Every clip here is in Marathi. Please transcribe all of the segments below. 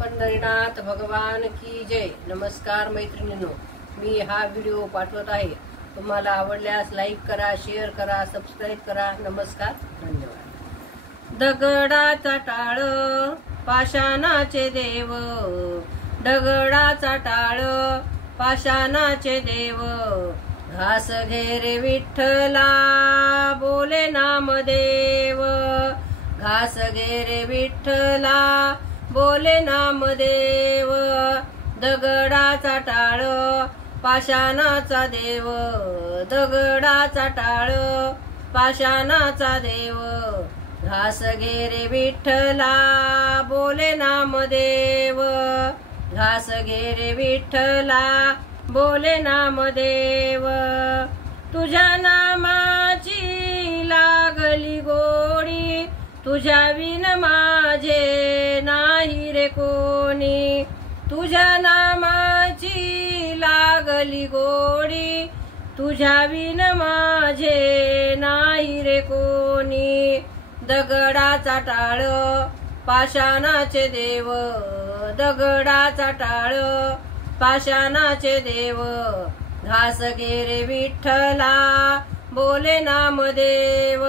पंढरीनाथ भगवान की जय। नमस्कार मैत्रिणींनो, मी हा व्हिडिओ पाठवत आहे। तुम्हाला आवडल्यास लाईक करा, शेअर करा, सबस्क्राईब करा। नमस्कार, धन्यवाद। दगडाचा टाळ पाषाणाचे देव, दगडाचा टाळ पाषाणाचे देव, घास घे रे विठ्ठला बोले नामदेव, घास घे रे विठ्ठला बोले नामदेव, दगडाचा टाळ पाषाणाचा देव, दगडाचा टाळ पाषाणाचा देव, घास घे रे विठ्ठला बोले नामदेव, घास घे रे विठ्ठला बोले नामदेव, तुझ्या नामाची लागली गोडी, तुझ्या विन माझे नाही रे कोणी, तुझ्या नामाची लागली गोडी, तुझ्या विन माझे नाही रे कोणी, दगडाचा टाळ पाषाणाचे देव, दगडाचा टाळ पाषाणाचे देव, घास घे रे विठ्ठला बोले नामदेव,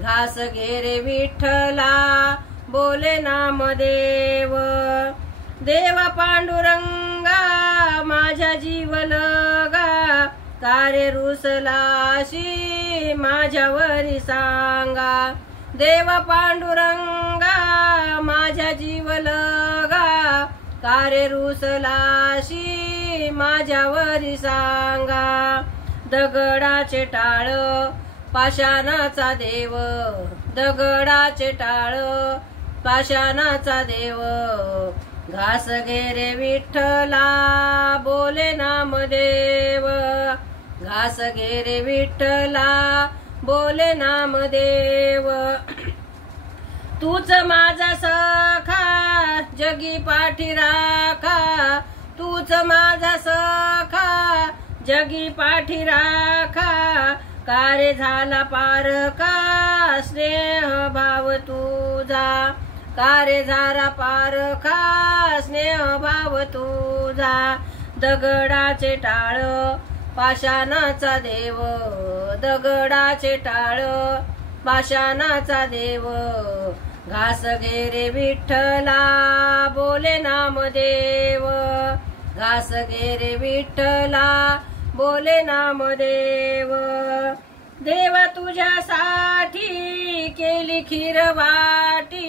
घास घे रे विठ्ठला बोले नामदेव, देव पांडुरंगा माझ्या जीव लगा, तारे रुसलाशी माझ्यावरी सांगा, देव पांडुरंगा माझ्या जीव लगा, तारे रुसलाशी माझ्यावरी सांगा, दगडाचे टाळ पाषाणाचा देव, दगडाचे टाळ पाषाणाचा देव, घास घे रे विठ्ठला बोले नामदेव, घास घे रे विठ्ठला बोले नामदेव, तूच माझा सखा जगी पाठी राखा, तूच माझा सखा जगी पाठी राखा, कारे झाला पारखा स्नेह भाव तुझा, कारे झाला पारखा स्नेह भाव तुझा, दगडाचे टाळ पाषाणाचा देव, दगडाचे टाळ पाषाणाचा देव, घास घे रे विठ्ठला बोले नामदेव, घास घे रे विठ्ठला बोले नामदेव, देव तुझ्यासाठी केली खीर वाटी,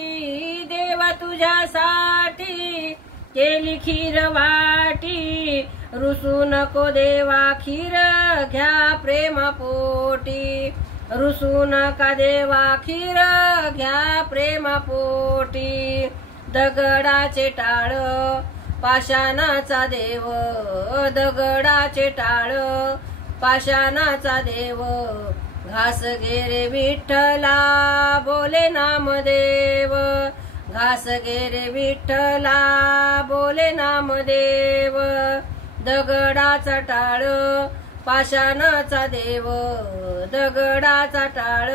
देव तुझ्यासाठी केली खीर वाटी, रुसू नको देवा खीर घ्या प्रेम पोटी, रुसू नका देवा खीर घ्या प्रेम पोटी, दगडाचे टाळ पाषाणाचा देव, दगडाचे टाळ पाषाणाचा देव, घास घे रे विठ्ठला बोले नामदेव, घास घे रे विठ्ठला बोले नामदेव, दगडाचा टाळ पाषाणाचा देव, दगडाचा टाळ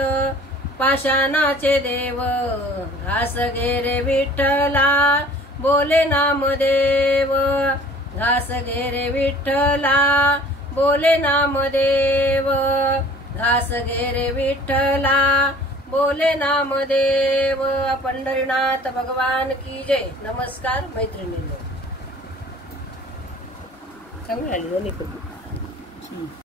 पाषाणाचे देव, घास घे रे विठ्ठला बोले नामदेव, घास घे रे विठ्ठला बोले नामदेव, घास घे रे विठ्ठला बोले नामदेव। पंढरीनाथ भगवान की जय। नमस्कार मैत्रिणींनो, चांगली आली दोन्ही